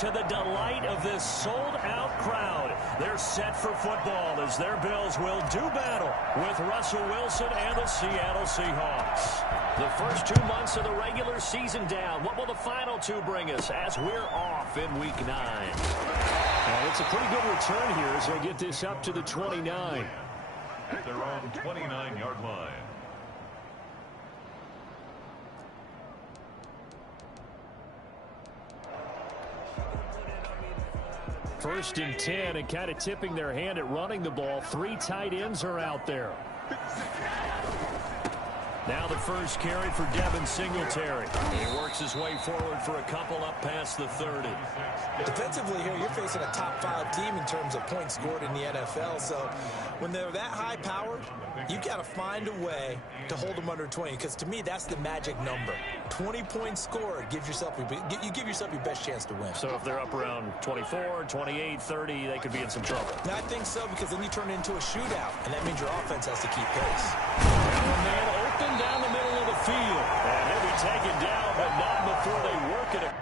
to the delight of this sold-out crowd. They're set for football as their Bills will do battle with Russell Wilson and the Seattle Seahawks. The first 2 months of the regular season down. What will the final 2 bring us as we're off in Week 9? And it's a pretty good return here as they get this up to the 29. At their own 29-yard line. First and 10, and kind of tipping their hand at running the ball. 3 tight ends are out there. Now the first carry for Devin Singletary. He works his way forward for a couple up past the 30. Defensively here, you're facing a top-5 team in terms of points scored in the NFL. So when they're that high-powered, you've got to find a way to hold them under 20. Because to me, that's the magic number. 20 points scored gives yourself you give yourself your best chance to win. So if they're up around 24, 28, 30, they could be in some trouble. And I think so, because then you turn it into a shootout, and that means your offense has to keep pace. Man open down the middle of the field. And he'll be taken down, but not before they work it.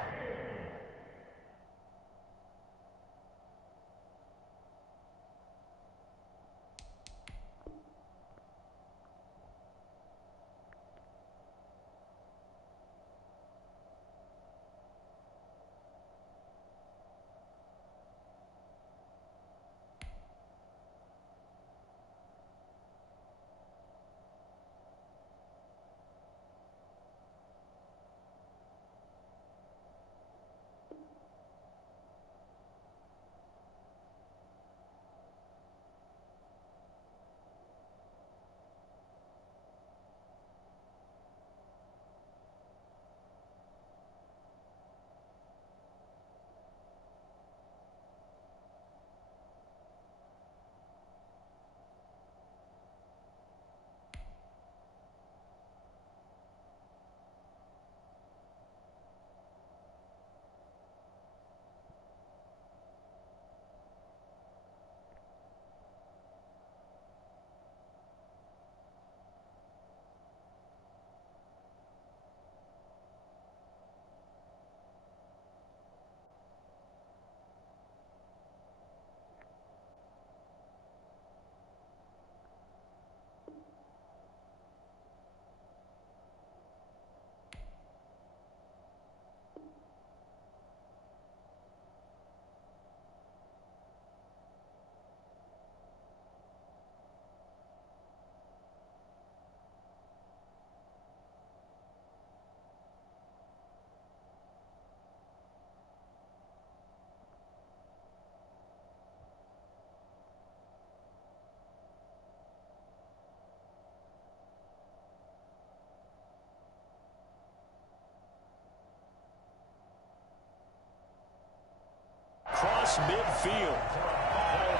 Cross midfield.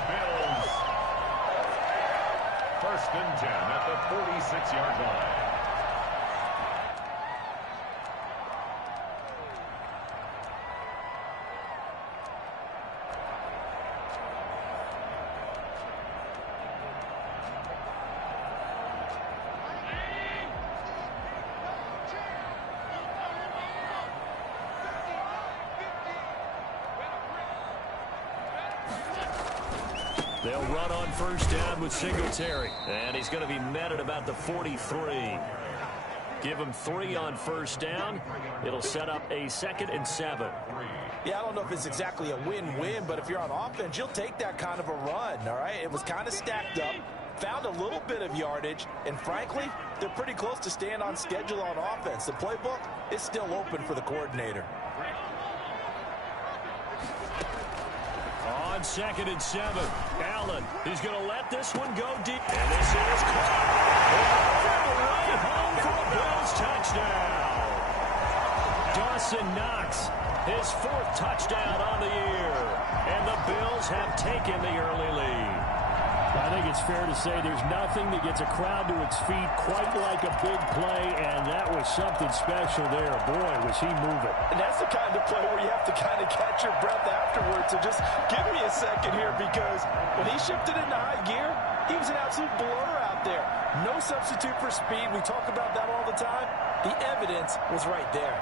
Bills. First and 10 at the 46-yard line. They'll run on first down with Singletary. And he's going to be met at about the 43. Give him 3 on first down. It'll set up a 2nd and 7. Yeah, I don't know if it's exactly a win-win, but if you're on offense, you'll take that kind of a run, all right? It was kind of stacked up, found a little bit of yardage, and frankly, they're pretty close to staying on schedule on offense. The playbook is still open for the coordinator. On 2nd and 7, Allen, he's going to let this one go deep. And this is caught. Right home for a Bills touchdown. Dawson Knox, his 4th touchdown on the year. And the Bills have taken the early lead. I think it's fair to say there's nothing that gets a crowd to its feet quite like a big play, and that was something special there. Boy, was he moving. And that's the kind of play where you have to kind of catch your breath afterwards. So just give me a second here, because when he shifted into high gear, he was an absolute blur out there. No substitute for speed. We talk about that all the time. The evidence was right there.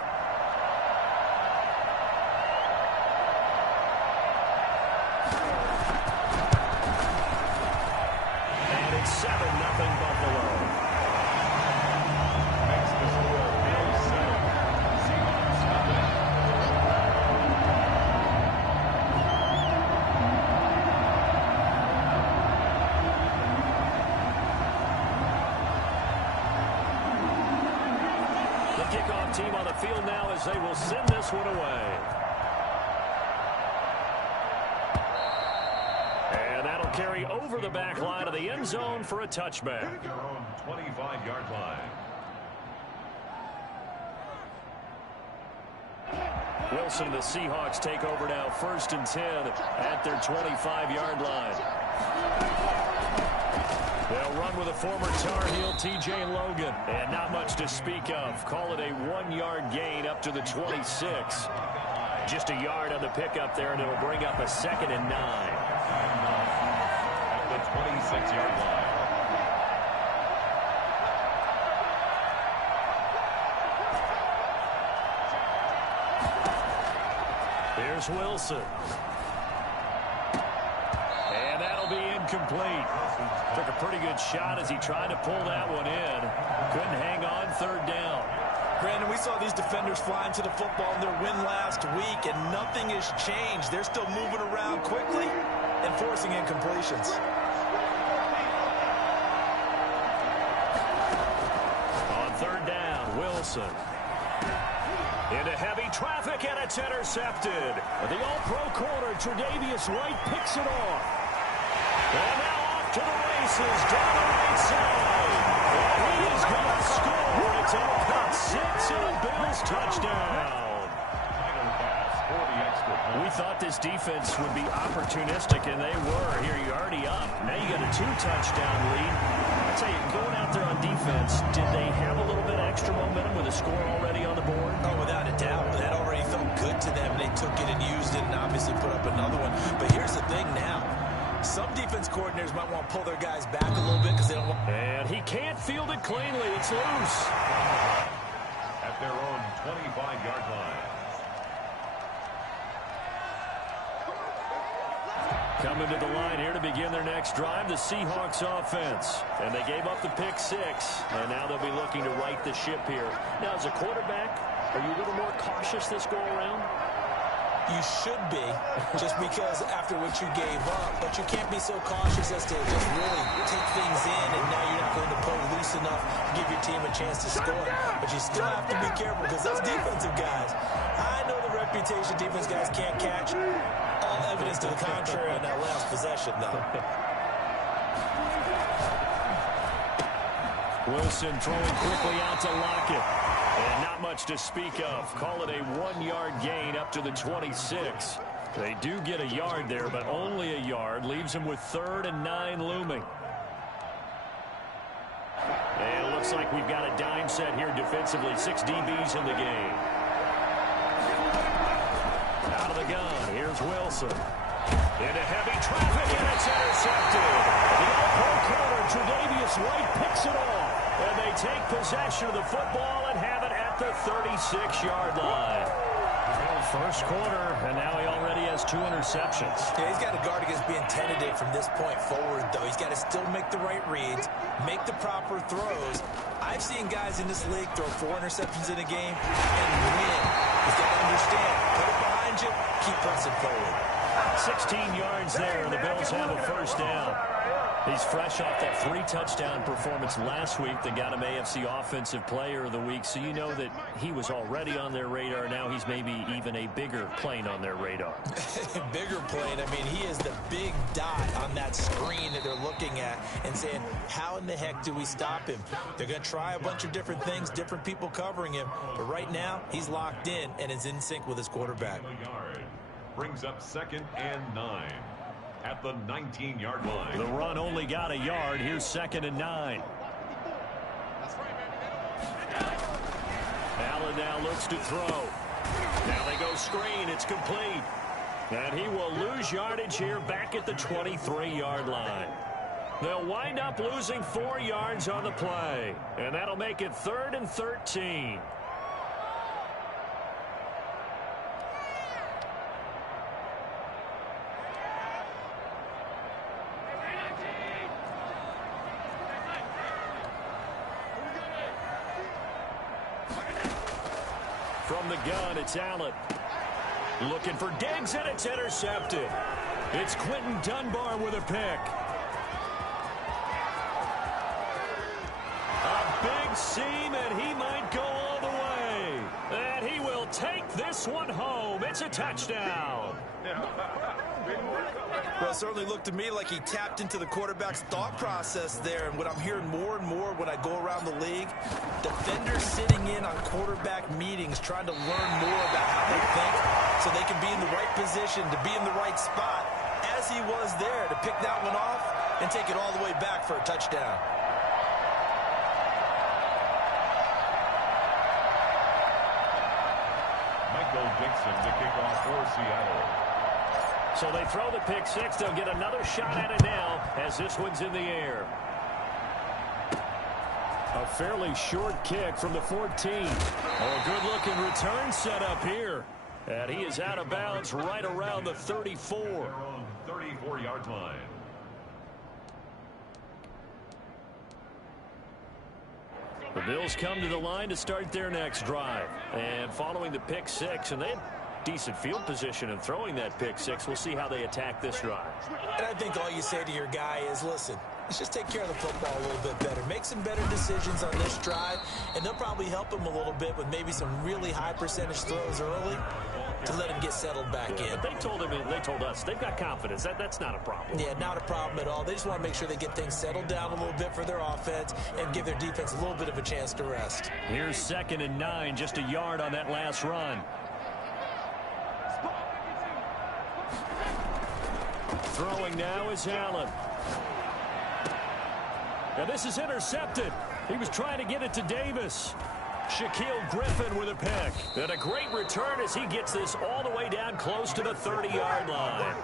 team on the field now as they will send this one away. And that'll carry over the back line of the end zone for a touchback. At their own 25-yard line. Wilson and the Seahawks take over now, 1st and 10 at their 25-yard line. They'll run with a former Tar Heel, T.J. Logan. And not much to speak of. Call it a 1-yard gain up to the 26. Just a yard on the pickup there, and it'll bring up a 2nd and 9. At the 26-yard line. Here's Wilson. And that'll be incomplete. Took a pretty good shot as he tried to pull that one in. Couldn't hang on 3rd down. Brandon, we saw these defenders flying to the football in their win last week, and nothing has changed. They're still moving around quickly and forcing incompletions. On 3rd down, Wilson. Into heavy traffic, and it's intercepted. The all-pro corner, Tre'Davious White, picks it off. And now off to the races, down the right side. And he is going to score. It's Alcott 6 and a Bills touchdown. We thought this defense would be opportunistic, and they were. Here, you're already up. Now you got a 2-touchdown lead. I tell you, going out there on defense, did they have a little bit extra momentum with a score already on the board? Oh, without a doubt. That already felt good to them. They took it and used it and obviously put up another one. But here's the thing now. Some defense coordinators might want to pull their guys back a little bit because they don't want... And he can't field it cleanly. It's loose. At their own 25-yard line. Coming to the line here to begin their next drive, the Seahawks offense. And they gave up the pick 6, and now they'll be looking to right the ship here. Now, as a quarterback, are you a little more cautious this go-around? You should be, just because after what you gave up. But you can't be so cautious as to just really take things in, and now you're not going to pull loose enough to give your team a chance to score. But you still have to be careful because those defensive guys, I know the reputation defense guys can't catch. All evidence to the contrary on that last possession, though. Wilson throwing quickly out to Lockett. And not much to speak of. Call it a 1-yard gain up to the 26. They do get a yard there, but only a yard. Leaves them with 3rd and 9 looming. And it looks like we've got a dime set here defensively. 6 DBs in the game. Out of the gun, here's Wilson. Into heavy traffic, and it's intercepted. The all-pro corner, Tre'Davious White, picks it off. And they take possession of the football and have it at the 36-yard line. First quarter, and now he already has 2 interceptions. Yeah, he's got to guard against being tentative from this point forward, though. He's got to still make the right reads, make the proper throws. I've seen guys in this league throw 4 interceptions in a game and win. He's got to understand, put it behind you, keep pressing forward. 16 yards there, and the Bills have a first down. He's fresh off that 3-touchdown performance last week that got him AFC Offensive Player of the Week, so you know that he was already on their radar. Now he's maybe even a bigger plane on their radar. Bigger plane. I mean, he is the big dot on that screen that they're looking at and saying, how in the heck do we stop him? They're going to try a bunch of different things, different people covering him, but right now he's locked in and is in sync with his quarterback. Brings up 2nd and 9. At the 19-yard line. The run only got a yard. Here's 2nd and 9. Allen now looks to throw. Now they go screen. It's complete. And he will lose yardage here back at the 23-yard line. They'll wind up losing 4 yards on the play. And that'll make it 3rd and 13. From the gun, it's Allen. Looking for Diggs, and it's intercepted. It's Quentin Dunbar with a pick. A big seam, and he might go all the way. this one home. It's a touchdown. Well, it certainly looked to me like he tapped into the quarterback's thought process there. And what I'm hearing more and more when I go around the league, defenders sitting in on quarterback meetings trying to learn more about how they think so they can be in the right position to be in the right spot, as he was there to pick that one off and take it all the way back for a touchdown. Michael Dixon to kick off for Seattle. So they throw the pick six. They'll get another shot at it now as this one's in the air. A fairly short kick from the 14. Oh, good-looking return set up here. And he is out of bounds right around the 34. 34-yard line. The Bills come to the line to start their next drive. And following the pick six, and they had decent field position in throwing that pick six. We'll see how they attack this drive. And I think all you say to your guy is, listen, let's just take care of the football a little bit better. Make some better decisions on this drive, and they'll probably help him a little bit with maybe some really high percentage throws early to let him get settled back in. But they told him, they told us, they've got confidence. That's not a problem. Yeah, not a problem at all. They just want to make sure they get things settled down a little bit for their offense and give their defense a little bit of a chance to rest. Here's 2nd and 9, just a yard on that last run. Throwing now is Allen. Now this is intercepted. He was trying to get it to Davis. Shaquille Griffin with a pick. And a great return as he gets this all the way down close to the 30-yard line.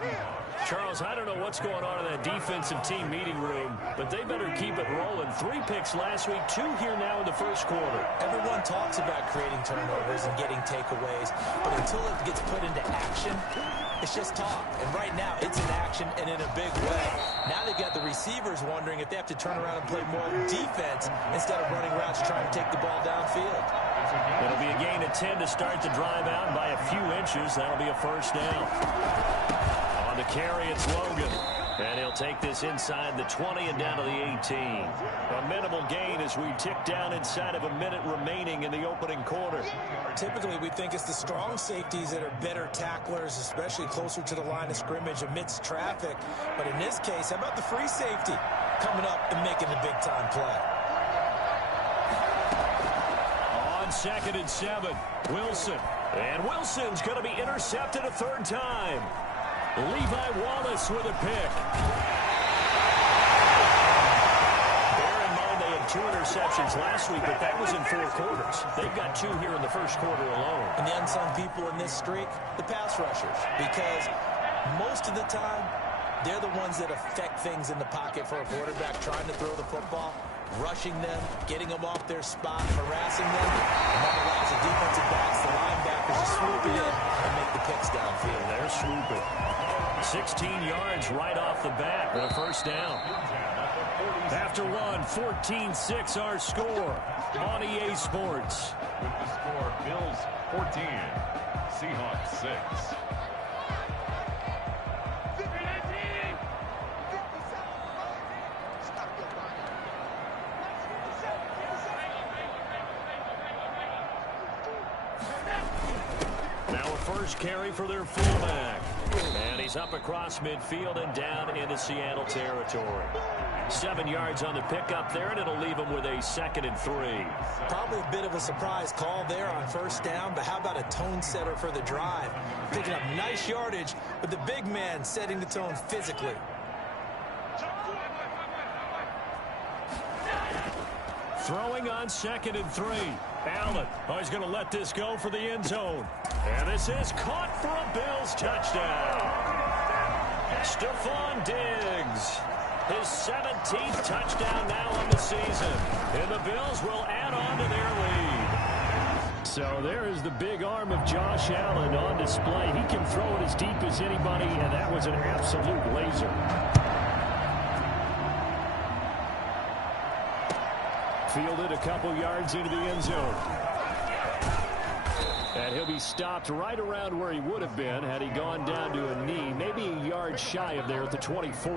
Charles, I don't know what's going on in that defensive team meeting room, but they better keep it rolling. 3 picks last week, 2 here now in the first quarter. Everyone talks about creating turnovers and getting takeaways, but until it gets put into action, it's just talk. And right now, it's in action and in a big way. Now they've got the receivers wondering if they have to turn around and play more defense instead of running routes trying to take the ball downfield. It'll be a gain of 10 to start the drive out by a few inches. That'll be a first down. On the carry, it's Logan. And he'll take this inside the 20 and down to the 18. A minimal gain as we tick down inside of a minute remaining in the opening quarter. Typically, we think it's the strong safeties that are better tacklers, especially closer to the line of scrimmage amidst traffic. But in this case, how about the free safety coming up and making the big-time play? On 2nd and 7, Wilson. And Wilson's going to be intercepted a 3rd time. Levi Wallace with a pick. Bear in mind they had 2 interceptions last week, but that was in 4 quarters. They've got 2 here in the first quarter alone. And the unsung people in this streak, the pass rushers, because most of the time, they're the ones that affect things in the pocket for a quarterback trying to throw the football, rushing them, getting them off their spot, harassing them, and that allows the defensive backs, the linebackers to swoop in and make the picks downfield. They're swooping. 16 yards right off the bat for a first down. After one, 14-6 our score on EA Sports. With the score, Bills 14, Seahawks 6. First carry for their fullback. And he's up across midfield and down into Seattle territory. 7 yards on the pickup there, and it'll leave him with a 2nd and 3. Probably a bit of a surprise call there on first down, but how about a tone setter for the drive? Picking up nice yardage with the big man setting the tone physically. Throwing on 2nd and 3. Allen, he's going to let this go for the end zone. And this is caught for a Bills touchdown. Stephon Diggs, his 17th touchdown now on the season. And the Bills will add on to their lead. So there is the big arm of Josh Allen on display. He can throw it as deep as anybody, and that was an absolute laser. Fielded a couple yards into the end zone. And he'll be stopped right around where he would have been had he gone down to a knee, maybe a yard shy of there at the 24.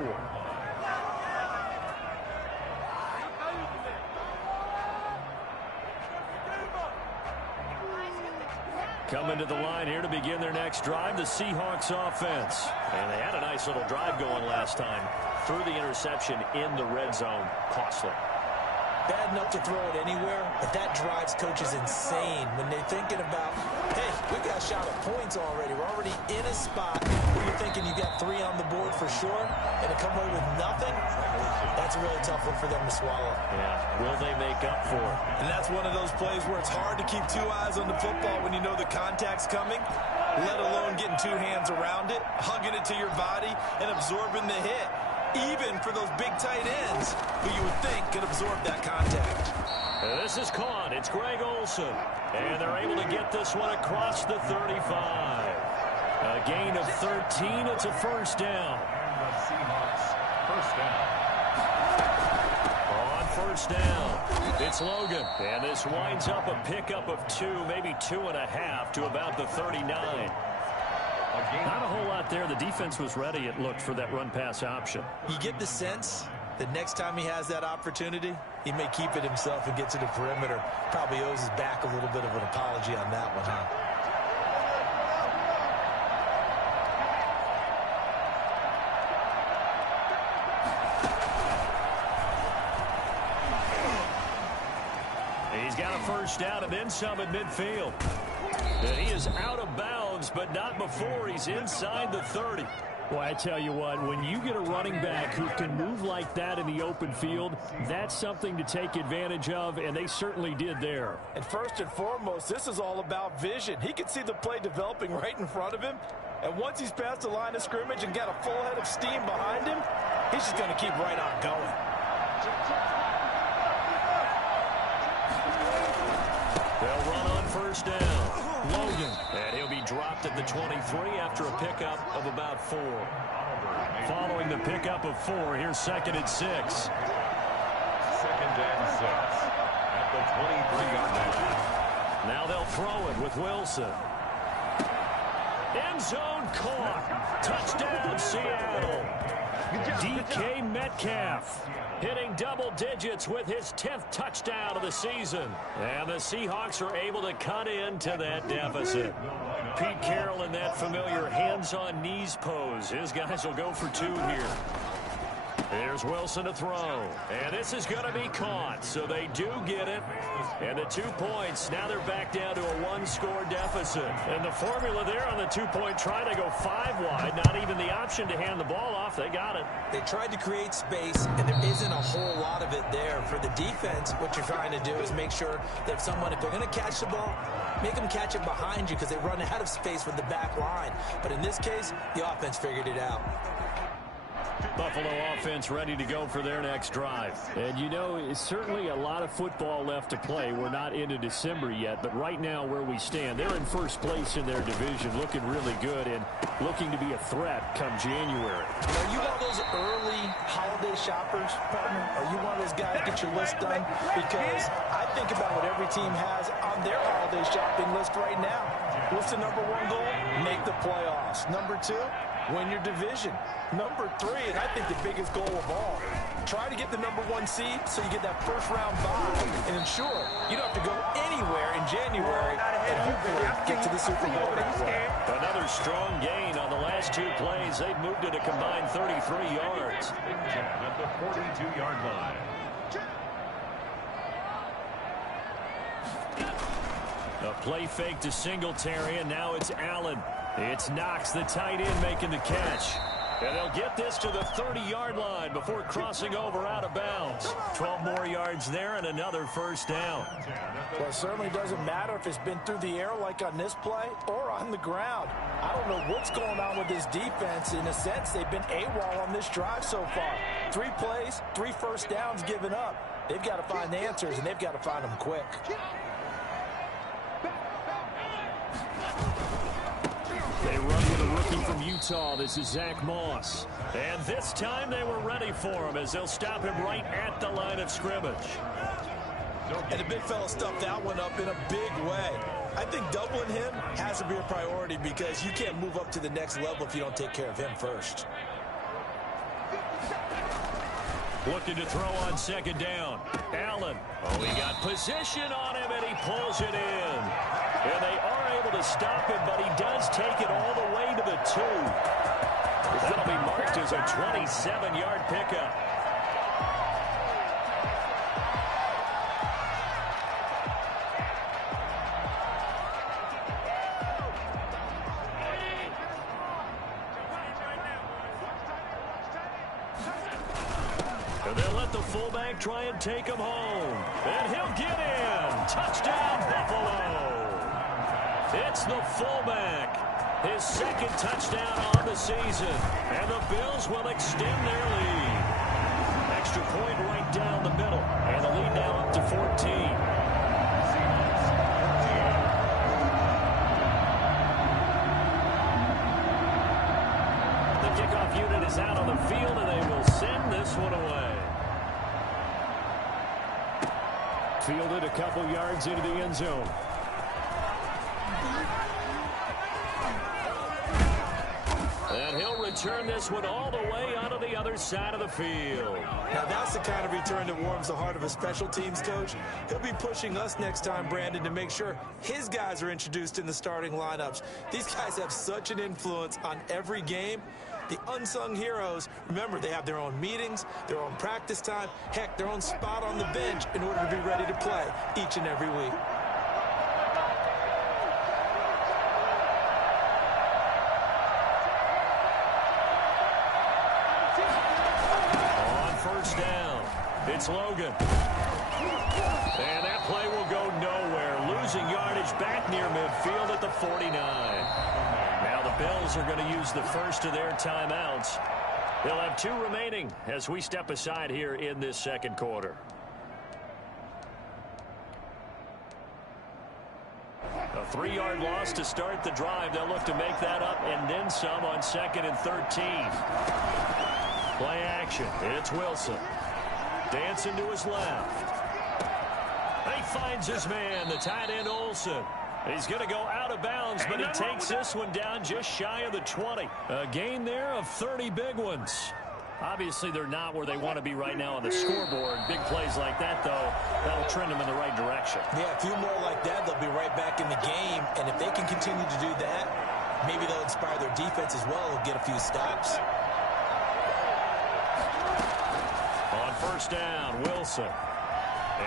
Coming to the line here to begin their next drive, the Seahawks offense. And they had a nice little drive going last time. Threw the interception in the red zone. Costly. Bad enough to throw it anywhere, but that drives coaches insane when they're thinking about, hey, we've got a shot at points already. We're already in a spot where you're thinking you got 3 on the board for sure, and to come away with nothing, that's a really tough one for them to swallow. Yeah, will they make up for it? And that's one of those plays where it's hard to keep 2 eyes on the football when you know the contact's coming, let alone getting 2 hands around it, hugging it to your body, and absorbing the hit. Even for those big tight ends who you would think could absorb that contact. This is caught. It's Greg Olsen. And they're able to get this one across the 35. A gain of 13. It's a first down. Seahawks, first down. On first down, it's Logan. And this winds up a pickup of 2, maybe 2.5 to about the 39. Not a whole lot there. The defense was ready, it looked, for that run-pass option. You get the sense that next time he has that opportunity, he may keep it himself and get to the perimeter. Probably owes his back a little bit of an apology on that one, huh? He's got a first down and then some at midfield. And he is out of bounds, but not before he's inside the 30. Well, I tell you what, when you get a running back who can move like that in the open field, that's something to take advantage of, and they certainly did there. And first and foremost, this is all about vision. He can see the play developing right in front of him, and once he's past the line of scrimmage and got a full head of steam behind him, he's just going to keep right on going. They'll run on first down. Logan. And he'll be dropped at the 23 after a pickup of about 4. Following the pickup of 4, here's 2nd and 6. 2nd and 6 at the 23-yard line. Now they'll throw it with Wilson. End zone caught. Touchdown, Seattle. DK Metcalf hitting double digits with his 10th touchdown of the season. And the Seahawks are able to cut into that deficit. Pete Carroll in that familiar hands-on-knees pose. His guys will go for 2 here. There's Wilson to throw. And this is going to be caught. So they do get it. And the 2 points, now they're back down to a 1-score deficit. And the formula there on the 2-point try, they go 5 wide. Not even the option to hand the ball off. They got it. They tried to create space, and there isn't a whole lot of it there. For the defense, what you're trying to do is make sure that if they're going to catch the ball, make them catch it behind you because they run out of space with the back line. But in this case, the offense figured it out. Buffalo offense ready to go for their next drive. And you know, it's certainly a lot of football left to play. We're not into December yet, but right now where we stand, they're in first place in their division, looking really good and looking to be a threat come January. Are you one of those early holiday shoppers, partner? Are you one of those guys get your list done? Because I think about what every team has on their holiday shopping list right now. What's the number 1 goal? Make the playoffs. Number 2, win your division. Number 3, and I think the biggest goal of all, try to get the number 1 seed so you get that first-round bye and ensure you don't have to go anywhere in January and hopefully get to the Super Bowl that way. Another strong gain on the last 2 plays. They've moved it a combined 33 yards. At the 42-yard line. A play fake to Singletary, and now it's Allen. It's Knox, the tight end, making the catch. And they'll get this to the 30-yard line before crossing over out of bounds. 12 more yards there and another first down. Well, it certainly doesn't matter if it's been through the air like on this play or on the ground. I don't know what's going on with this defense. In a sense, they've been AWOL on this drive so far. 3 plays, 3 first downs given up. They've got to find answers, and they've got to find them quick. They run with a rookie from Utah. This is Zach Moss. And this time they were ready for him as they'll stop him right at the line of scrimmage. And the big fella stuffed that one up in a big way. I think doubling him has to be a priority because you can't move up to the next level if you don't take care of him first. Looking to throw on 2nd down. Allen. Oh, he got position on him, and he pulls it in. And they are able to stop him, but he does take it all the way to the 2. That'll be marked as a 27-yard pickup. And they'll let the fullback try and take him home. And he'll get in. Touchdown, Buffalo. It's the fullback. His second touchdown on the season. And the Bills will extend their lead. Extra point right down the middle. And the lead now up to 14. Kickoff unit is out on the field, and they will send this one away. Fielded a couple yards into the end zone. And he'll return this one all the way onto the other side of the field. Now that's the kind of return that warms the heart of a special teams coach. He'll be pushing us next time, Brandon, to make sure his guys are introduced in the starting lineups. These guys have such an influence on every game. The unsung heroes, remember, they have their own meetings, their own practice time, heck, their own spot on the bench in order to be ready to play each and every week. On first down, it's Logan. And that play will go nowhere, losing yardage back near midfield at the 49. Now the Bills are going to use the first of their timeouts. They'll have 2 remaining as we step aside here in this second quarter. A 3-yard loss to start the drive. They'll look to make that up and then some on 2nd and 13. Play action. It's Wilson. Dancing to his left. He finds his man, the tight end Olsen. He's going to go out of bounds, but he takes this one down just shy of the 20. A gain there of 30 big ones. Obviously, they're not where they want to be right now on the scoreboard. Big plays like that, though, that'll trend them in the right direction. Yeah, a few more like that, they'll be right back in the game. And if they can continue to do that, maybe they'll inspire their defense as well. They'll get a few stops. On first down, Wilson.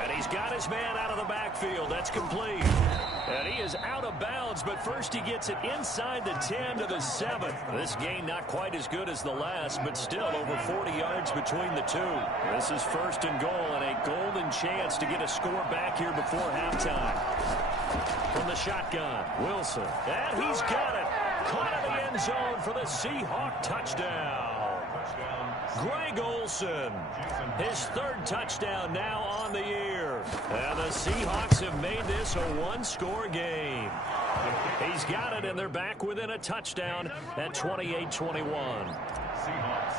And he's got his man out of the backfield. That's complete. And he is out of bounds, but first he gets it inside the 10 to the 7. This gain not quite as good as the last, but still over 40 yards between the two. This is first and goal and a golden chance to get a score back here before halftime. From the shotgun, Wilson. And he's got it. Caught in the end zone for the Seahawk touchdown. Greg Olsen, his 3rd touchdown now on the year. And the Seahawks have made this a 1-score game. He's got it, and they're back within a touchdown at 28-21. Seahawks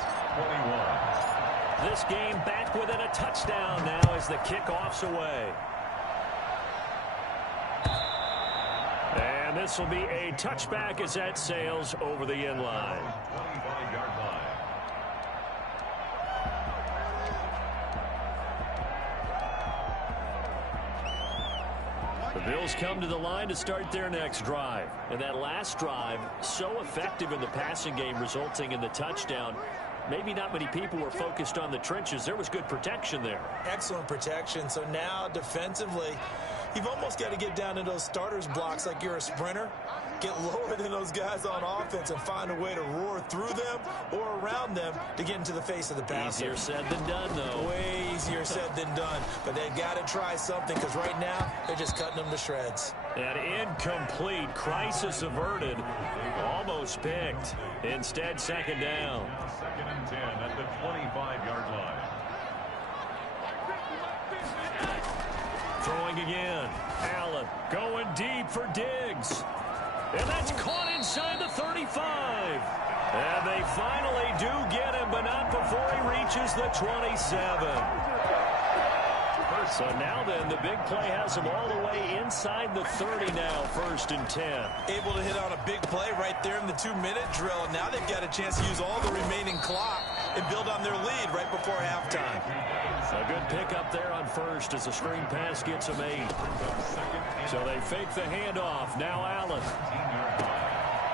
21. This game back within a touchdown now as the kickoff's away. And this will be a touchback as that sails over the end line. 25-yard line. The Bills come to the line to start their next drive. And that last drive, so effective in the passing game, resulting in the touchdown. Maybe not many people were focused on the trenches. There was good protection there. Excellent protection. So now defensively, you've almost got to get down to those starters blocks like you're a sprinter. Get lower than those guys on offense and find a way to roar through them or around them to get into the face of the passer. Easier said than done, though. Way easier said than done. But they've got to try something because right now they're just cutting them to shreds. An incomplete, crisis averted, almost picked. Instead, 2nd down. 2nd and 10 at the 25-yard line. Throwing again. Allen going deep for Diggs. And that's caught inside the 35. And they finally do get him, but not before he reaches the 27. So now then, the big play has him all the way inside the 30 now, 1st and 10. Able to hit on a big play right there in the 2-minute drill. And now they've got a chance to use all the remaining clock and build on their lead right before halftime. A good pickup there on first as the screen pass gets them 8. So they fake the handoff. Now Allen.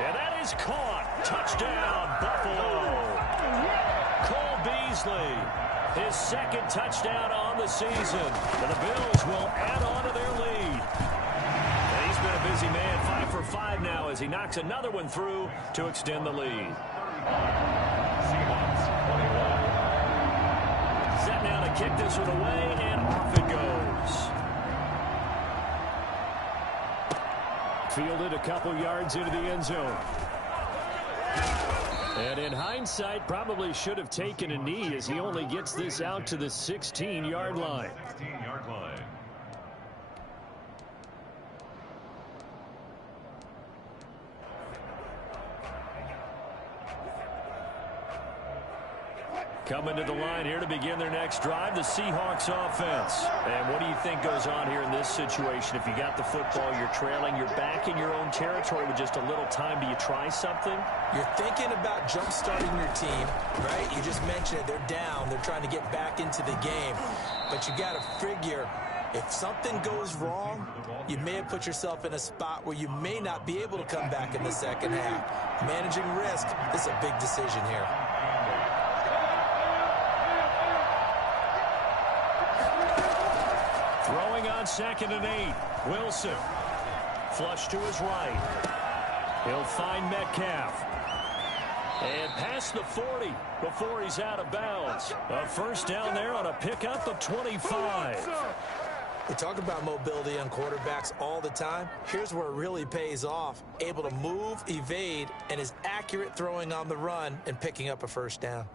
And that is caught. Touchdown, Buffalo. Cole Beasley, his second touchdown on the season. And the Bills will add on to their lead. And he's been a busy man, 5 for 5 now as he knocks another one through to extend the lead. Set now to kick this one away, and off it goes. Fielded a couple yards into the end zone. And in hindsight, probably should have taken a knee as he only gets this out to the 16-yard line. 16-yard line. Coming to the line here to begin their next drive, the Seahawks offense. And what do you think goes on here in this situation? If you got the football, you're trailing, you're back in your own territory with just a little time. Do you try something? You're thinking about jump-starting your team, right? You just mentioned it. They're down. They're trying to get back into the game. But you got to figure, if something goes wrong, you may have put yourself in a spot where you may not be able to come back in the second half. Managing risk, this is a big decision here. Throwing on 2nd and 8. Wilson. Flush to his right. He'll find Metcalf. And past the 40 before he's out of bounds. A first down there on a pickup of 25. We talk about mobility on quarterbacks all the time. Here's where it really pays off. Able to move, evade, and is accurate throwing on the run and picking up a first down.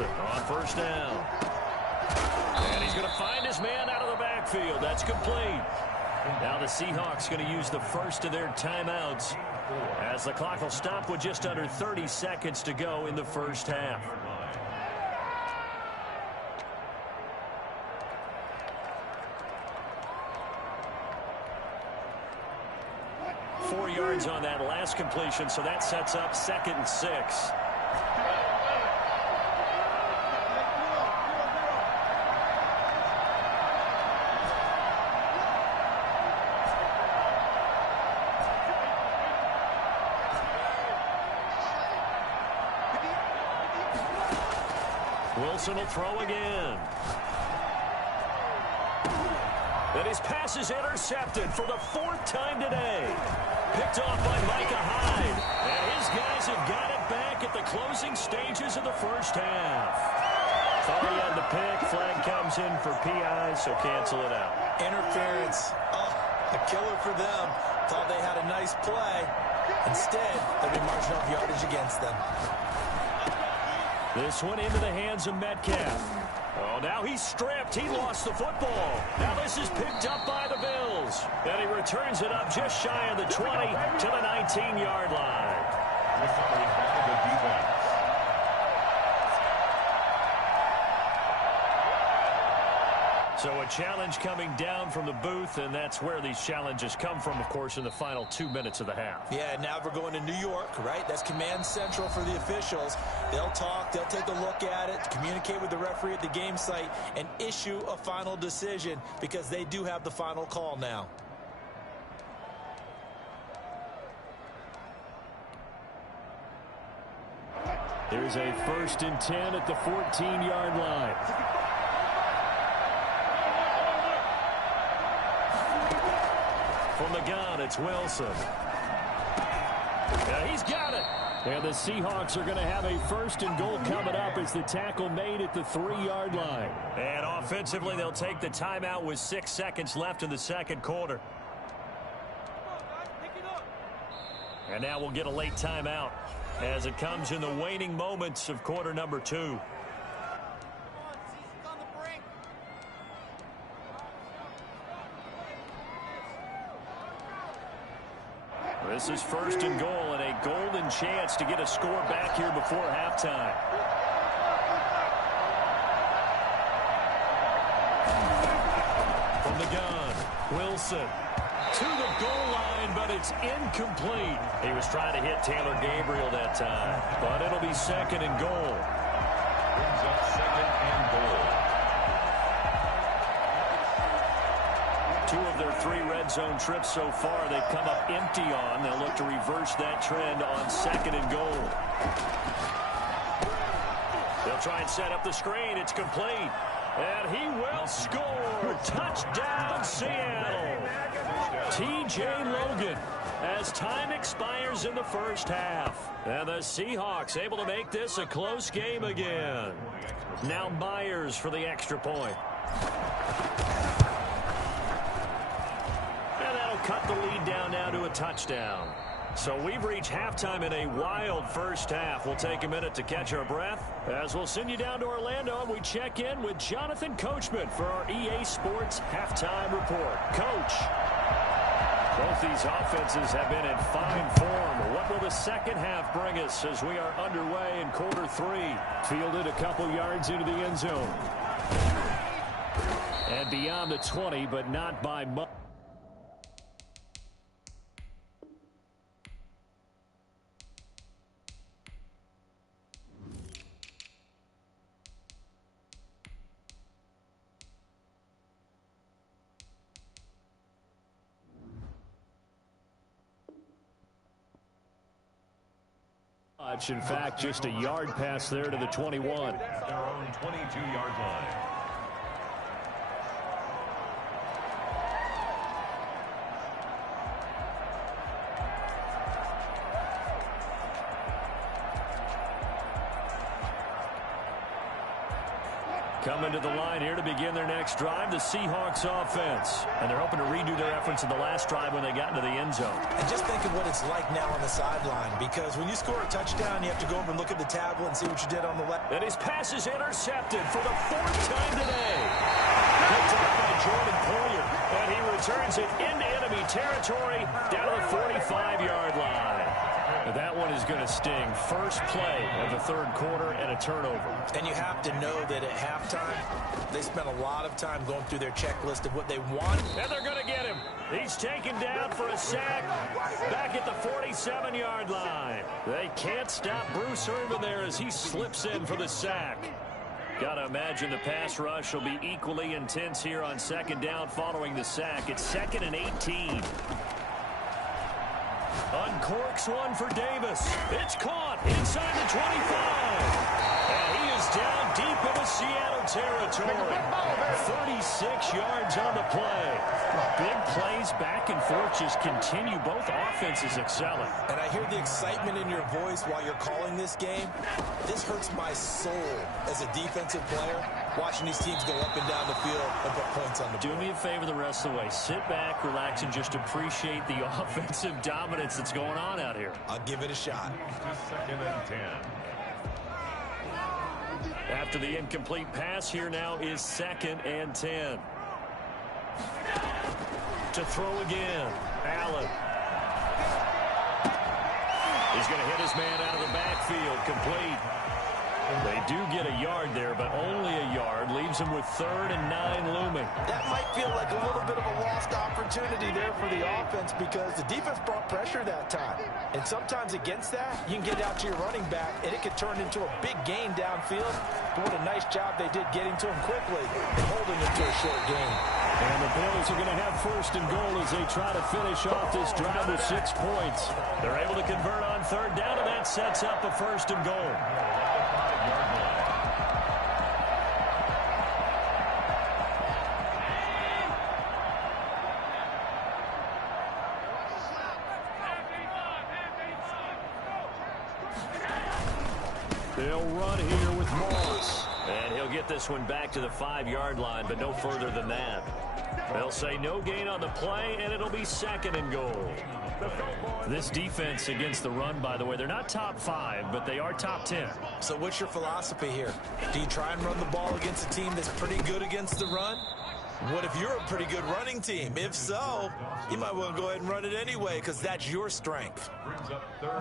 On first down. And he's going to find his man out of the backfield. That's complete. Now the Seahawks going to use the first of their timeouts as the clock will stop with just under 30 seconds to go in the first half. Four yards on that last completion, so that sets up 2nd and 6. Wilson will throw again. And his pass is intercepted for the 4th time today. Picked off by Micah Hyde. And his guys have got it back at the closing stages of the first half. Thought he had the pick. Flag comes in for PI, so cancel it out. Interference. Oh, a killer for them. Thought they had a nice play. Instead, they'll be marching off yardage against them. This one into the hands of Metcalf. Oh, now he's stripped. He lost the football. Now this is picked up by the Bills. And he returns it up just shy of the 20 to the 19-yard line. So a challenge coming down from the booth, and that's where these challenges come from, of course, in the final 2 minutes of the half. Yeah, now we're going to New York, right? That's command central for the officials. They'll talk, they'll take a look at it, communicate with the referee at the game site, and issue a final decision because they do have the final call now. There's a 1st and 10 at the 14-yard line. From the gun, it's Wilson. Yeah, he's got it. And the Seahawks are going to have a 1st and goal coming up as the tackle made at the 3-yard line. And offensively, they'll take the timeout with 6 seconds left in the second quarter. And now we'll get a late timeout as it comes in the waning moments of quarter number 2. This is first and goal and a golden chance to get a score back here before halftime. From the gun, Wilson to the goal line, but it's incomplete. He was trying to hit Taylor Gabriel that time, but it'll be second and goal. Brings up second and goal. 2 of their 3 red zone trips so far, they've come up empty on. They'll look to reverse that trend on second and goal. They'll try and set up the screen. It's complete. And he will score. Touchdown, Seattle. T.J. Logan as time expires in the first half. And the Seahawks able to make this a close game again. Now Myers for the extra point. And that'll cut the lead down now to a touchdown. So we've reached halftime in a wild first half. We'll take a minute to catch our breath as we'll send you down to Orlando and we check in with Jonathan Coachman for our EA Sports Halftime Report. Coach, both these offenses have been in fine form. What will the second half bring us as we are underway in quarter 3? Fielded a couple yards into the end zone. And beyond the 20, but not by much. In fact, just a yard pass there to the 21. Their own 22-yard line. Coming to the line here to begin their next drive, the Seahawks offense. And they're hoping to redo their efforts in the last drive when they got into the end zone. And just think of what it's like now on the sideline, because when you score a touchdown, you have to go over and look at the tablet and see what you did on the left. And his pass is intercepted for the 4th time today. Picked up by Jordan Poyer. And he returns it into enemy territory down to the 45-yard line. That one is going to sting. First play of the 3rd quarter and a turnover. And you have to know that at halftime, they spent a lot of time going through their checklist of what they want. And they're going to get him. He's taken down for a sack back at the 47-yard line. They can't stop Bruce Irvin there as he slips in for the sack. Got to imagine the pass rush will be equally intense here on second down following the sack. It's 2nd and 18. Uncorks one for Davis. It's caught inside the 25. And he is down deep in the Seattle territory. 36 yards on the play. Big plays back and forth just continue. Both offenses excelling. And I hear the excitement in your voice while you're calling this game. This hurts my soul as a defensive player, watching these teams go up and down the field and put points on the board. Do me a favor the rest of the way. Sit back, relax, and just appreciate the offensive dominance that's going on out here. I'll give it a shot. To 2nd and 10. After the incomplete pass, here now is 2nd and 10. To throw again, Allen. He's going to hit his man out of the backfield, complete. They do get a yard there, but only a yard. Leaves him with 3rd and 9 looming. That might feel like a little bit of a lost opportunity there for the offense because the defense brought pressure that time. And sometimes against that, you can get out to your running back, and it could turn into a big gain downfield. But what a nice job they did getting to him quickly and holding him to a short gain. And the Bills are going to have 1st and goal as they try to finish off this drive with 6 points. They're able to convert on 3rd down, and that sets up a 1st and goal. They'll run here with Moss. And he'll get this one back to the 5-yard line, but no further than that. They'll say no gain on the play, and it'll be 2nd and goal. This defense against the run, by the way, they're not top 5, but they are top 10. So what's your philosophy here? Do you try and run the ball against a team that's pretty good against the run? What if you're a pretty good running team? If so, you might want to go ahead and run it anyway because that's your strength.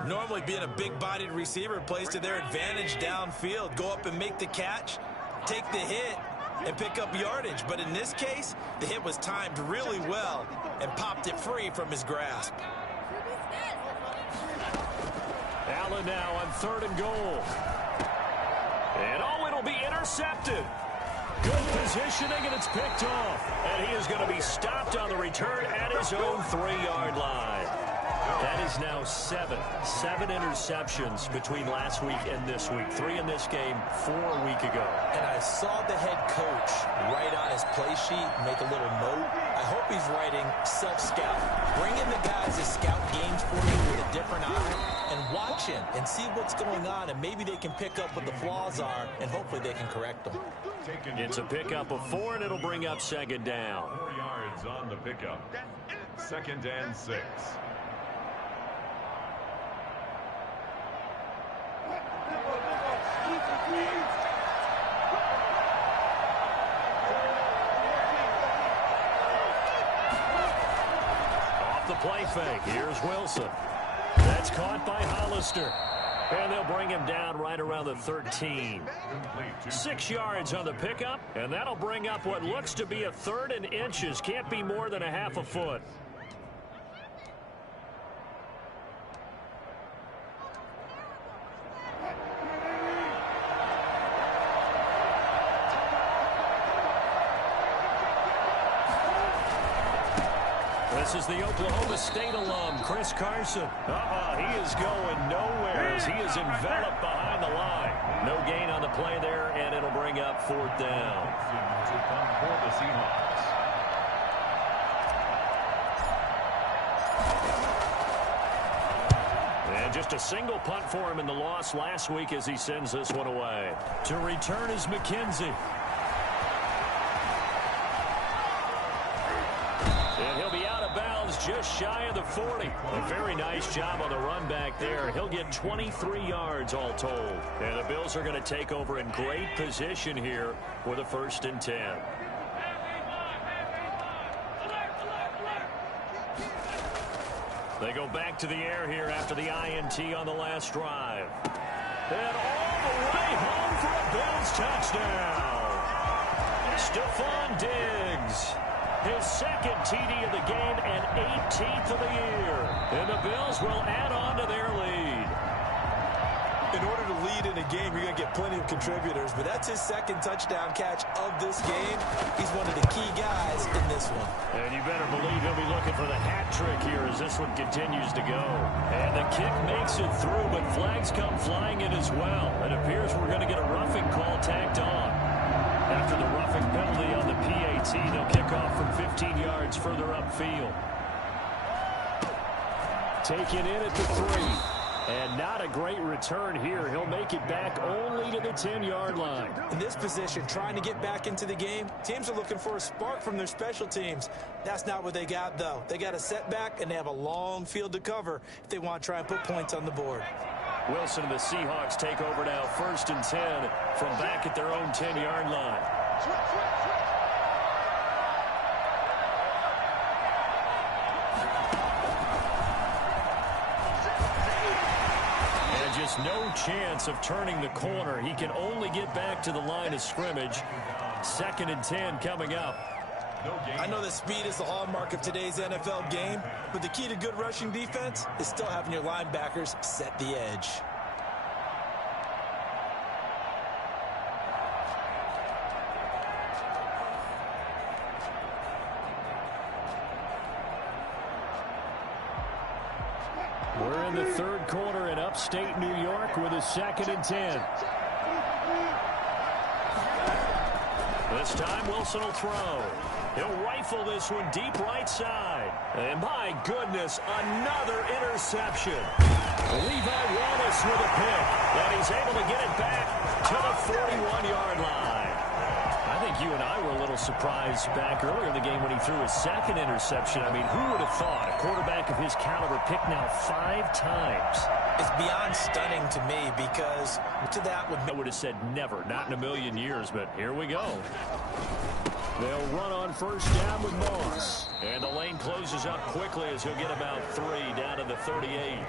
Normally being a big-bodied receiver plays to their advantage downfield. Go up and make the catch, take the hit, and pick up yardage. But in this case, the hit was timed really well and popped it free from his grasp. Allen now on 3rd and goal. And it'll be intercepted. Good positioning, and it's picked off. And he is going to be stopped on the return at his own 3-yard line. That is now 7 interceptions between last week and this week. 3 in this game, 4 a week ago. And I saw the head coach write on his play sheet, make a little note. I hope he's writing self-scout. Bring in the guys to scout games for you with a different eye and watch him and see what's going on, and maybe they can pick up what the flaws are, and hopefully they can correct them. It's a pickup of 4, and it'll bring up 2nd down. 4 yards on the pickup. 2nd and 6. Off the play fake. Here's Wilson. That's caught by Hollister. And they'll bring him down right around the 13. 6 yards on the pickup, and that'll bring up what looks to be a 3rd and inches. Can't be more than a half a foot. This is the Oklahoma State alum, Chris Carson. He is going nowhere as he is enveloped behind the line. No gain on the play there, and it'll bring up 4th down. For the Seahawks. And just a single punt for him in the loss last week as he sends this one away. To return is McKenzie. And he'll be out of bounds just shy of the 40. A very nice job on the run back there. He'll get 23 yards all told. And the Bills are going to take over in great position here with a 1st and 10. They go back to the air here after the INT on the last drive. And all the way home for a Bills touchdown. Stephon Diggs. His 2nd TD of the game and 18th of the year. And the Bills will add on to their lead. In order to lead in a game, you're going to get plenty of contributors, but that's his 2nd touchdown catch of this game. He's one of the key guys in this one. And you better believe he'll be looking for the hat trick here as this one continues to go. And the kick makes it through, but flags come flying in as well. It appears we're going to get a roughing call tacked on. After the roughing penalty on the PAT, they'll kick off from 15 yards further upfield. Taken in at the 3. And not a great return here. He'll make it back only to the 10-yard line. In this position, trying to get back into the game, teams are looking for a spark from their special teams. That's not what they got, though. They got a setback, and they have a long field to cover if they want to try and put points on the board. Wilson and the Seahawks take over now, 1st and 10 from back at their own 10-yard line. And just no chance of turning the corner. He can only get back to the line of scrimmage. 2nd and 10 coming up. I know that speed is the hallmark of today's NFL game, but the key to good rushing defense is still having your linebackers set the edge. We're in the 3rd quarter in upstate New York with a 2nd and 10. This time Wilson will throw. He'll rifle this one deep right side. And my goodness, another interception. Levi Wallace with a pick. And he's able to get it back to the 41-yard line. I think you and I were a little surprised back earlier in the game when he threw his 2nd interception. I mean, who would have thought a quarterback of his caliber picked now 5 times? It's beyond stunning to me because to that I would have said never, not in a million years, but here we go. They'll run on first down with Moss. And the lane closes up quickly as he'll get about 3 down to the 38.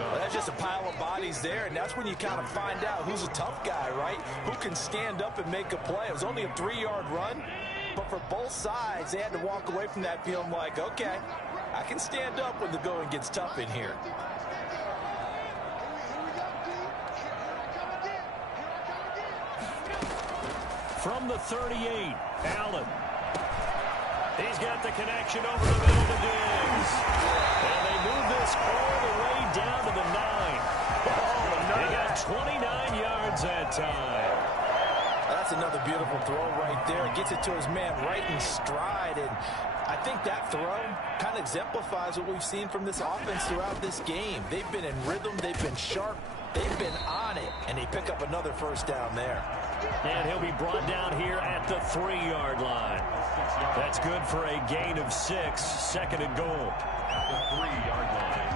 Well, that's just a pile of bodies there, and that's when you kind of find out who's a tough guy, right? Who can stand up and make a play. It was only a 3-yard run, but for both sides, they had to walk away from that feeling like, okay, I can stand up when the going gets tough in here. From the 38, Allen. He's got the connection over the middle to Diggs. And they move this all the way down to the 9. He got 29 yards that time. That's another beautiful throw right there. Gets it to his man right in stride. And I think that throw kind of exemplifies what we've seen from this offense throughout this game. They've been in rhythm. They've been sharp. They've been on it. And they pick up another first down there. And he'll be brought down here at the 3-yard line. That's good for a gain of 6, second and goal. At the 3-yard line.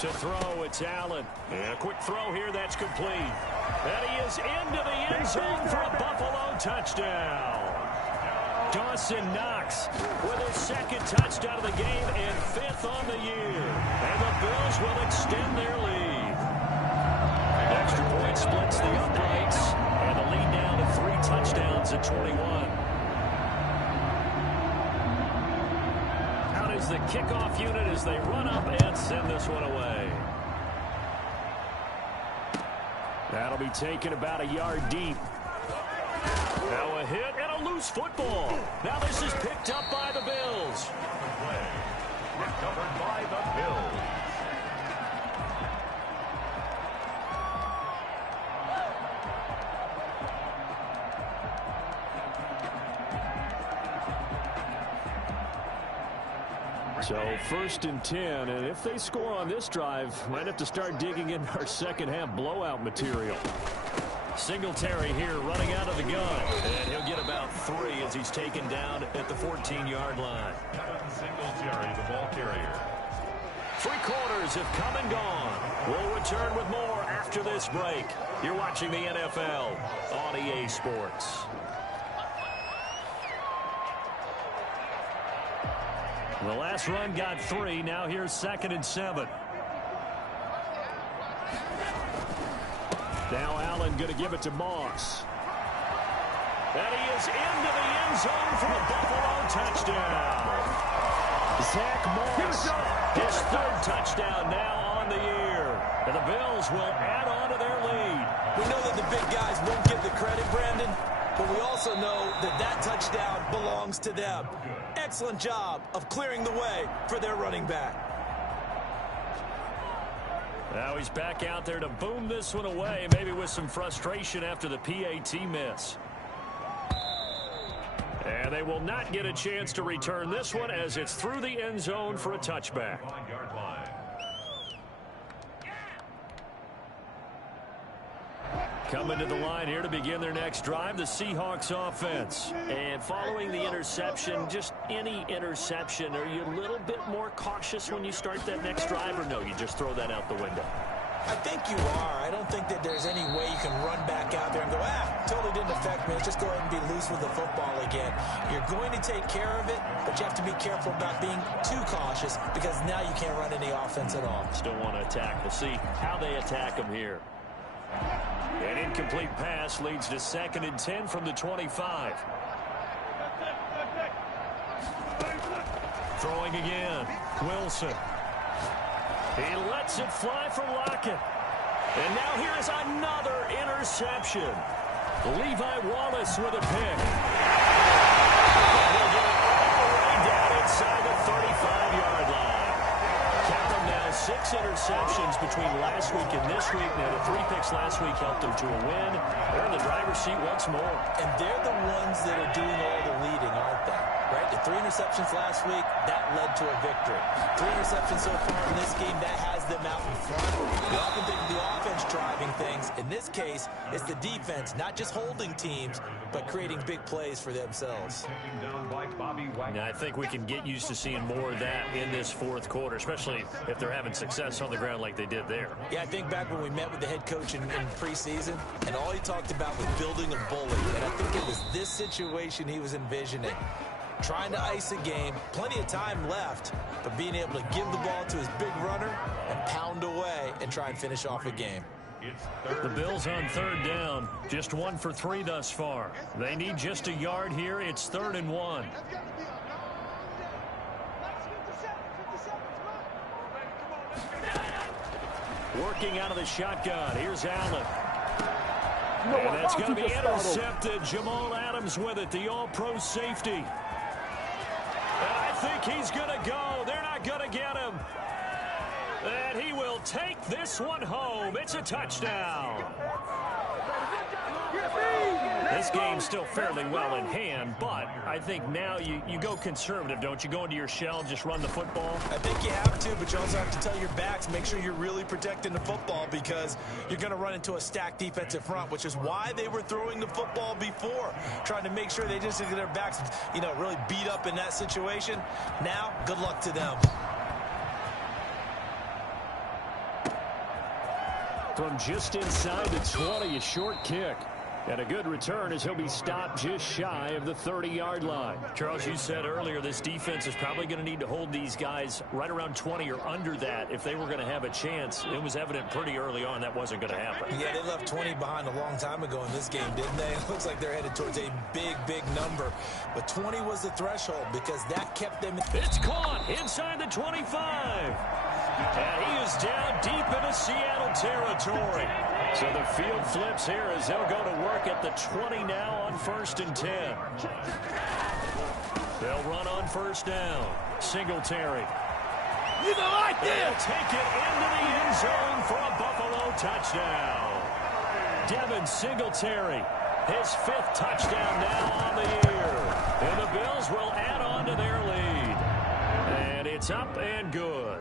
To throw, it's Allen. And a quick throw here, that's complete. And he is into the end zone for a Buffalo touchdown. Dawson Knox with his second touchdown of the game and 5th on the year. And the Bills will extend their lead. Extra point splits the uprights. And the lead down to 3 touchdowns at 21. Out is the kickoff unit as they run up and send this one away. That'll be taken about a yard deep. Now a hit and a loose football. Now this is picked up by the Bills. Recovered by the Bills. So 1st and 10, and if they score on this drive, might have to start digging in our second half blowout material. Singletary here running out of the gun, and he'll get about 3 as he's taken down at the 14-yard line. Singletary, the ball carrier. 3 quarters have come and gone. We'll return with more after this break. You're watching the NFL on EA Sports. The last run got 3. Now here's 2nd and 7. Now Allen going to give it to Moss. And he is into the end zone for a Buffalo touchdown. Zach Moss, his 3rd touchdown now on the year. And the Bills will add on to their lead. We know that the big guys won't get the credit, Brandon, but we also know that that touchdown belongs to them. Excellent job of clearing the way for their running back. Now he's back out there to boom this one away, maybe with some frustration after the PAT miss. And they will not get a chance to return this one as it's through the end zone for a touchback. 5-yard line. Coming to the line here to begin their next drive, the Seahawks offense. And following the interception, just any interception, are you a little bit more cautious when you start that next drive, or no, you just throw that out the window? I think you are. I don't think that there's any way you can run back out there and go, totally didn't affect me. Let's just go ahead and be loose with the football again. You're going to take care of it, but you have to be careful about being too cautious because now you can't run any offense at all. Still want to attack. We'll see how they attack them here. An incomplete pass leads to 2nd and 10 from the 25. Throwing again. Wilson. He lets it fly for Lockett. And now here is another interception. Levi Wallace with a pick. He'll get it all the way down inside the 35-yard line. Count them now, 6 interceptions between last week and this week. Now, the 3 picks last week helped them to a win. They're in the driver's seat once more. And they're the ones that are doing all the leading, aren't they? Right? The 3 interceptions last week, that led to a victory. 3 interceptions so far in this game, that has them out in front. We often think of the offense driving things. In this case, it's the defense, not just holding teams, but creating big plays for themselves. Now, I think we can get used to seeing more of that in this fourth quarter, especially if they're having success on the ground like they did there. Yeah, I think back when we met with the head coach in preseason, and all he talked about was building a bully. And I think it was this situation he was envisioning. Trying to ice a game, plenty of time left, but being able to give the ball to his big runner and pound away and try and finish off a game. The Bills on third down, just 1 for 3 thus far. They need just a yard here. It's 3rd and 1. Working out of the shotgun. Here's Allen. And that's going to be intercepted. Jamal Adams with it, the all-pro safety. And I think he's going to go. They're not going to get him. And he will take this one home. It's a touchdown. This game's still fairly well in hand, but I think now you go conservative, don't you? Go into your shell, just run the football. I think you have to, but you also have to tell your backs, make sure you're really protecting the football because you're going to run into a stacked defensive front, which is why they were throwing the football before, trying to make sure they just get their backs, really beat up in that situation. Now, good luck to them. From just inside the 20, a short kick. And a good return as he'll be stopped just shy of the 30-yard line. Charles, you said earlier this defense is probably going to need to hold these guys right around 20 or under that if they were going to have a chance. It was evident pretty early on that wasn't going to happen. Yeah, they left 20 behind a long time ago in this game, didn't they? It looks like they're headed towards a big, big number. But 20 was the threshold because that kept them. It's caught inside the 25. And he is down deep into Seattle territory. So the field flips here as they'll go to work at the 20 now on 1st and 10. They'll run on 1st down. Singletary. You don't like this! They'll take it into the end zone for a Buffalo touchdown. Devin Singletary, his 5th touchdown now on the year. And the Bills will add on to their lead. And it's up and good.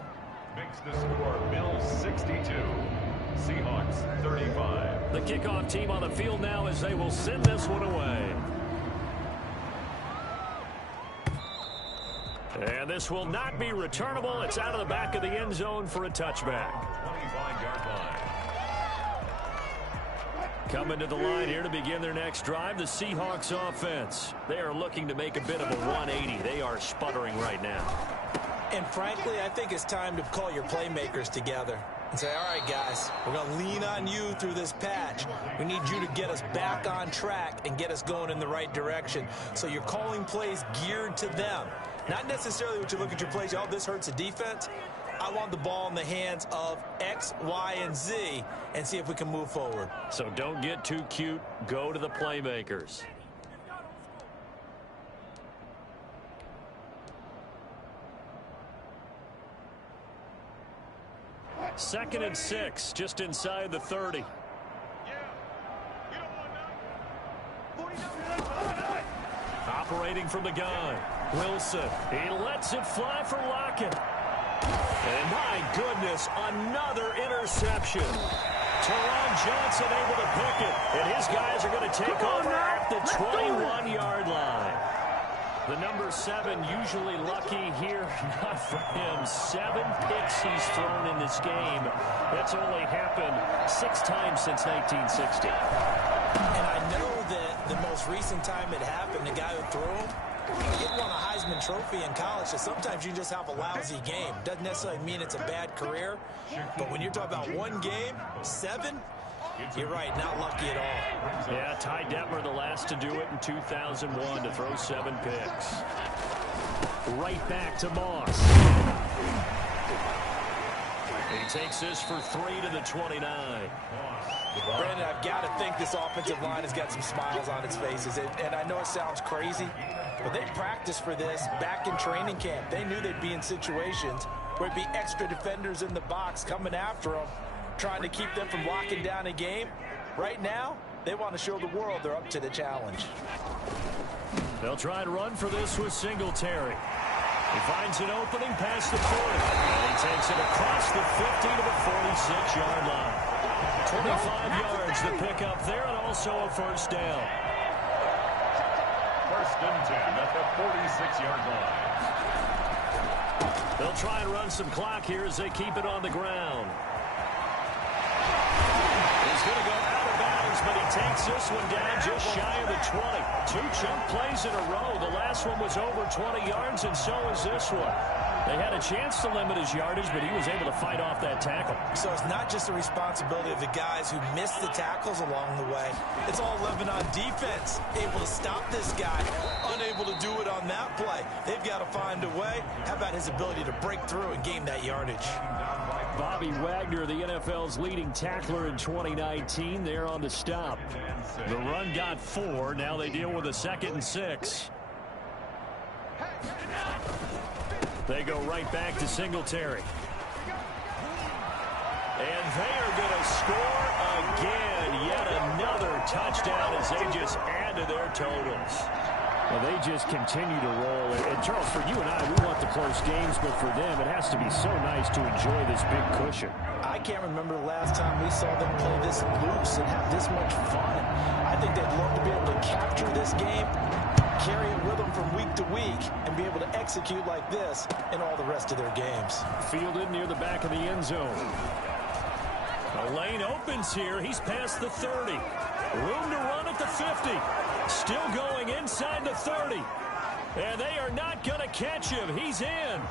Makes the score Bills 62. Seahawks 35. The kickoff team on the field now as they will send this one away. And this will not be returnable. It's out of the back of the end zone for a touchback. 25-yard line. Coming to the line here to begin their next drive, the Seahawks offense. They are looking to make a bit of a 180. They are sputtering right now. And frankly, I think it's time to call your playmakers together and say, all right, guys, we're going to lean on you through this patch. We need you to get us back on track and get us going in the right direction. So you're calling plays geared to them. Not necessarily what you look at your plays, oh, this hurts the defense. I want the ball in the hands of X, Y, and Z and see if we can move forward. So don't get too cute. Go to the playmakers. Second and 6, just inside the 30. Operating from the gun. Wilson. He lets it fly for Lockett. And my goodness, another interception. Teron Johnson able to pick it. And his guys are going to take over at the 21-yard line. The number 7 usually lucky here. Not for him. 7 picks he's thrown in this game. That's only happened 6 times since 1960. And I know that the most recent time it happened, the guy who threw him, he won a Heisman Trophy in college, so sometimes you just have a lousy game. Doesn't necessarily mean it's a bad career, but when you're talking about one game, 7, you're right, not lucky at all. Yeah, Ty Detmer the last to do it in 2001 to throw 7 picks. Right back to Moss. He takes this for 3 to the 29. Brandon, I've got to think this offensive line has got some smiles on its faces. And I know it sounds crazy, but they practiced for this back in training camp. They knew they'd be in situations where it'd be extra defenders in the box coming after them, trying to keep them from locking down a game. Right now, they want to show the world they're up to the challenge. They'll try and run for this with Singletary. He finds an opening past the 40. And he takes it across the 50 to the 46-yard line. 25 yards to pick up there, and also a first down. First and 10 at the 46-yard line. They'll try and run some clock here as they keep it on the ground. He's going to go out of bounds, but he takes this one down just shy of the 20. 2 chunk plays in a row. The last one was over 20 yards, and so is this one. They had a chance to limit his yardage, but he was able to fight off that tackle. So it's not just the responsibility of the guys who missed the tackles along the way. It's all Lebanon defense, able to stop this guy, unable to do it on that play. They've got to find a way. How about his ability to break through and gain that yardage? Bobby Wagner, the NFL's leading tackler in 2019, there on the stop. The run got 4. Now they deal with a 2nd and 6. They go right back to Singletary. And they are going to score again. Yet another touchdown as they just add to their totals. Well, they just continue to roll. And Charles, for you and I, we want the close games, but for them, it has to be so nice to enjoy this big cushion. I can't remember the last time we saw them play this loose and have this much fun. I think they'd love to be able to capture this game, carry it with them from week to week, and be able to execute like this in all the rest of their games. Fielded near the back of the end zone. The lane opens here. He's past the 30. Room to run at the 50. Still going inside the 30. And they are not going to catch him. He's in.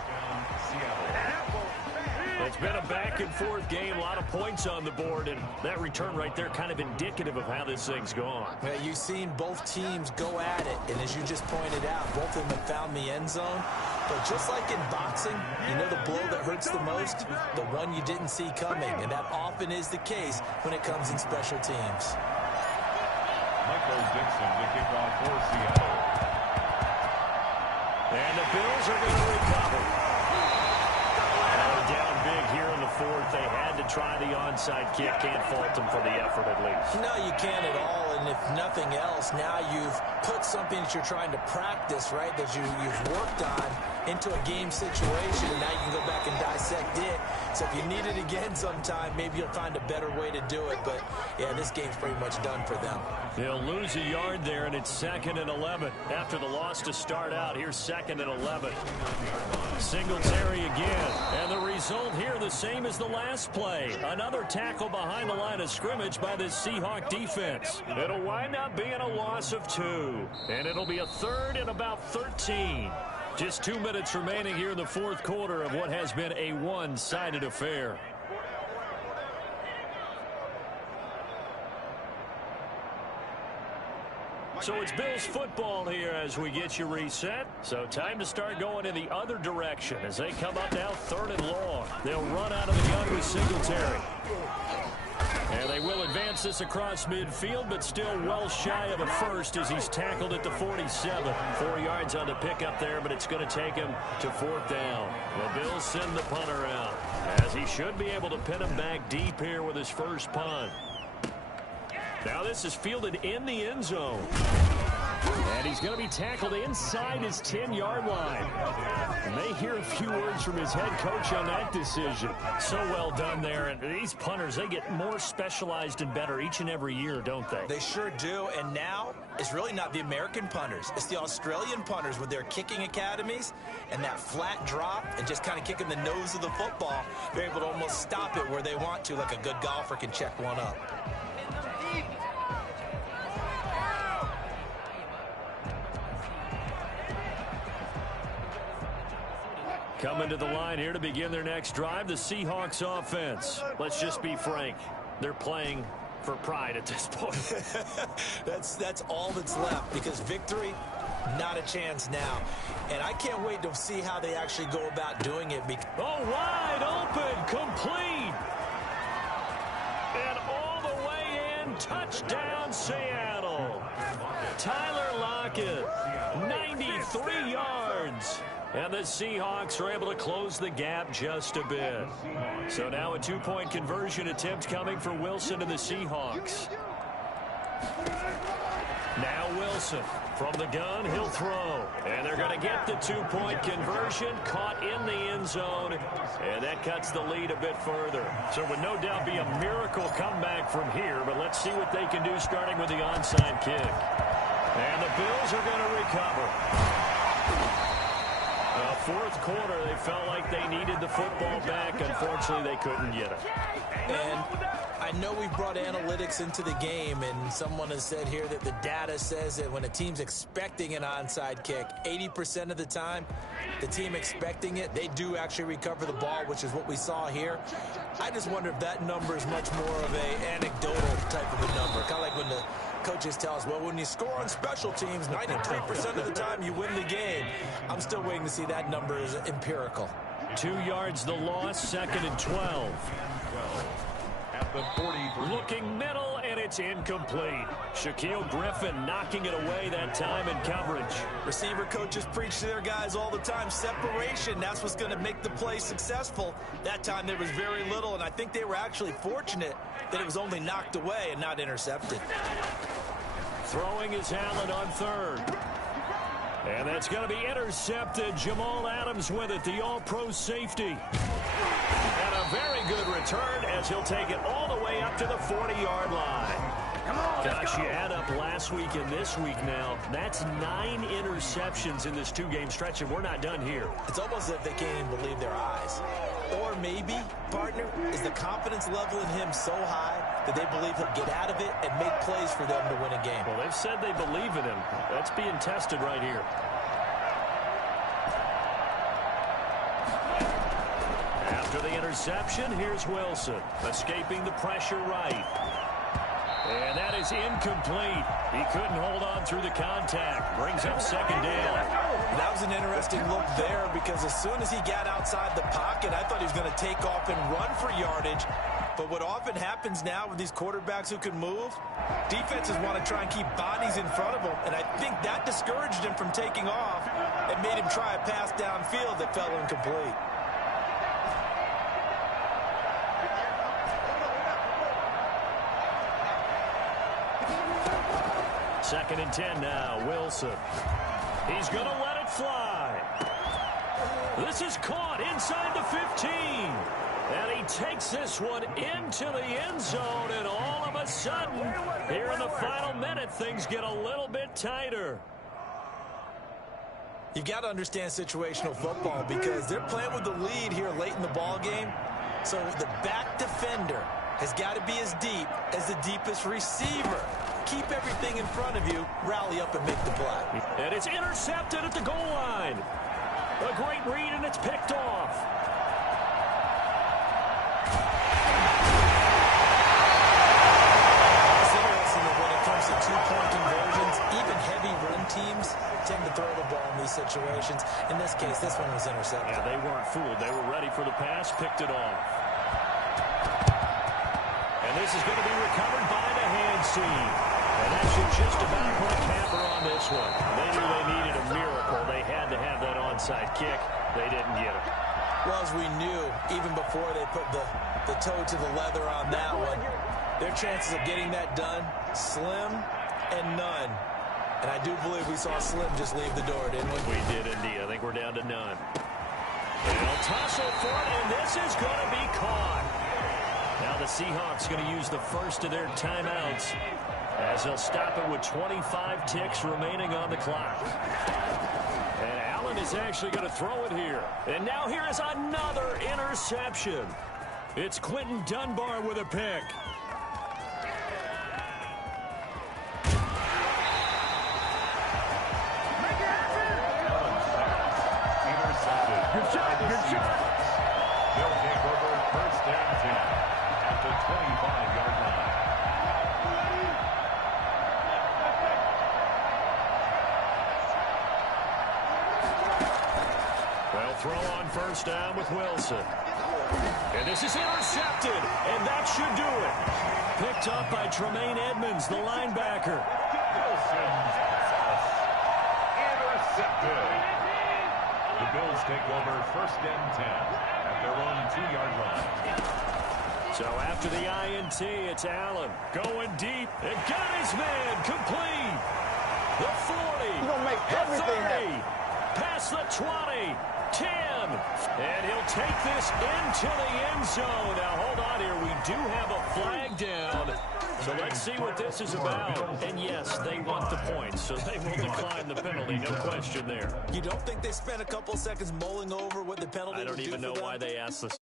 It's been a back-and-forth game, a lot of points on the board, and that return right there kind of indicative of how this thing's gone. Yeah, you've seen both teams go at it, and as you just pointed out, both of them have found the end zone. But just like in boxing, you know the blow that hurts the most? The one you didn't see coming, and that often is the case when it comes in special teams. Michael Dixon to kick off for Seattle. And the Bills are going to recover. Down big here in the 4th. They had to try the onside kick. Can't fault them for the effort at least. No, you can't at all. And if nothing else, now you've put something that you're trying to practice, right, that you've worked on into a game situation, and now you can go back and dissect it. So if you need it again sometime, maybe you'll find a better way to do it. But, yeah, this game's pretty much done for them. They'll lose a yard there, and it's 2nd and 11. After the loss to start out, here's 2nd and 11. Singletary again. And the result here the same as the last play. Another tackle behind the line of scrimmage by this Seahawk defense. It'll wind up being a loss of 2. And it'll be a 3rd and about 13. Just 2 minutes remaining here in the 4th quarter of what has been a one-sided affair. So it's Bills football here as we get you reset. So time to start going in the other direction as they come up now 3rd and long. They'll run out of the gun with Singletary. And they will advance this across midfield, but still well shy of a first as he's tackled at the 47. 4 yards on the pickup there, but it's going to take him to 4th down. The Bills send the punter out as he should be able to pin him back deep here with his first punt. Now this is fielded in the end zone. And he's going to be tackled inside his 10-yard line. And they hear a few words from his head coach on that decision. So well done there. And these punters, they get more specialized and better each and every year, don't they? They sure do. And now it's really not the American punters. It's the Australian punters with their kicking academies and that flat drop and just kind of kicking the nose of the football. They're able to almost stop it where they want to, like a good golfer can check one up. Coming to the line here to begin their next drive, the Seahawks offense. Let's just be frank. They're playing for pride at this point. That's all that's left, because victory, not a chance now. And I can't wait to see how they actually go about doing it. Oh, wide open, complete. And all the way in, touchdown Seattle. Tyler Lockett, 93 yards. And the Seahawks are able to close the gap just a bit. So now a 2-point conversion attempt coming for Wilson and the Seahawks. Now Wilson. Wilson. From the gun, he'll throw. And they're going to get the two-point conversion, caught in the end zone, and that cuts the lead a bit further. So it would no doubt be a miracle comeback from here, but let's see what they can do starting with the onside kick. And the Bills are going to recover. Fourth quarter, they felt like they needed the football back. Unfortunately, they couldn't get it. And I know we brought analytics into the game, and someone has said here that the data says that when a team's expecting an onside kick, 80% of the time, the team expecting it, they do actually recover the ball, which is what we saw here. I just wonder if that number is much more of an anecdotal type of a number, kind of like when the coaches tell us, well, when you score on special teams, 93% of the time you win the game. I'm still waiting to see that number is empirical. 2 yards the loss, 2nd and 12. At the 43. Looking middle, and it's incomplete. Shaquille Griffin knocking it away that time in coverage. Receiver coaches preach to their guys all the time. Separation, that's what's going to make the play successful. That time there was very little, and I think they were actually fortunate that it was only knocked away and not intercepted. Throwing is Allen on third. And that's going to be intercepted. Jamal Adams with it, the all-pro safety. And a very good return as he'll take it all the way up to the 40-yard line. Gosh, you add up last week and this week now, that's 9 interceptions in this 2-game stretch, and we're not done here. It's almost as if they can't even believe their eyes. Or maybe, partner, is the confidence level in him so high that they believe he'll get out of it and make plays for them to win a game. Well, they've said they believe in him. That's being tested right here. After the interception, here's Wilson, escaping the pressure right. And that is incomplete. He couldn't hold on through the contact. Brings up 2nd down. That was an interesting look there because as soon as he got outside the pocket, I thought he was going to take off and run for yardage. But what often happens now with these quarterbacks who can move, defenses want to try and keep bodies in front of them. And I think that discouraged him from taking off and made him try a pass downfield that fell incomplete. 2nd and 10 now, Wilson. He's going to let it fly. This is caught inside the 15. And he takes this one into the end zone, and all of a sudden, here in the final minute, things get a little bit tighter. You've got to understand situational football because they're playing with the lead here late in the ball game. So the back defender has got to be as deep as the deepest receiver. Keep everything in front of you, rally up and make the play. And it's intercepted at the goal line. A great read, and it's picked off. It's interesting that when it comes to two-point conversions, even heavy run teams tend to throw the ball in these situations. In this case, this one was intercepted. Yeah, they weren't fooled. They were ready for the pass, picked it off. And this is going to be recovered by the hands team. And that should just about put a capper on this one. They knew they needed a miracle. They had to have that onside kick. They didn't get it. Well, as we knew, even before they put the toe to the leather on that one, their chances of getting that done, slim and none. And I do believe we saw Slim just leave the door, didn't we? We did indeed. I think we're down to none. They'll tussle for it, and this is going to be caught. Now the Seahawks going to use the first of their timeouts as they'll stop it with 25 ticks remaining on the clock. And Allen is actually going to throw it here. And now here is another interception. It's Quentin Dunbar with a pick. Intercepted. Good shot. They'll take over 1st and 10 at the 25-yard line. Well, throw on 1st down with Wilson. And this is intercepted, and that should do it. Picked up by Tremaine Edmonds, the linebacker. Wilson's pass. Intercepted. The Bills take over 1st and 10 at their own 2-yard line. So after the INT, it's Allen going deep and got his man complete. the 40, He's going to make everything happen. Past the 20, 10, and he'll take this into the end zone. Now, hold on here. We do have a flag down, so let's see what this is about. And, yes, they want the points, so they will decline the penalty, no question there. You don't think they spent a couple seconds mulling over what the penalty would do for them? I don't even know why they asked this.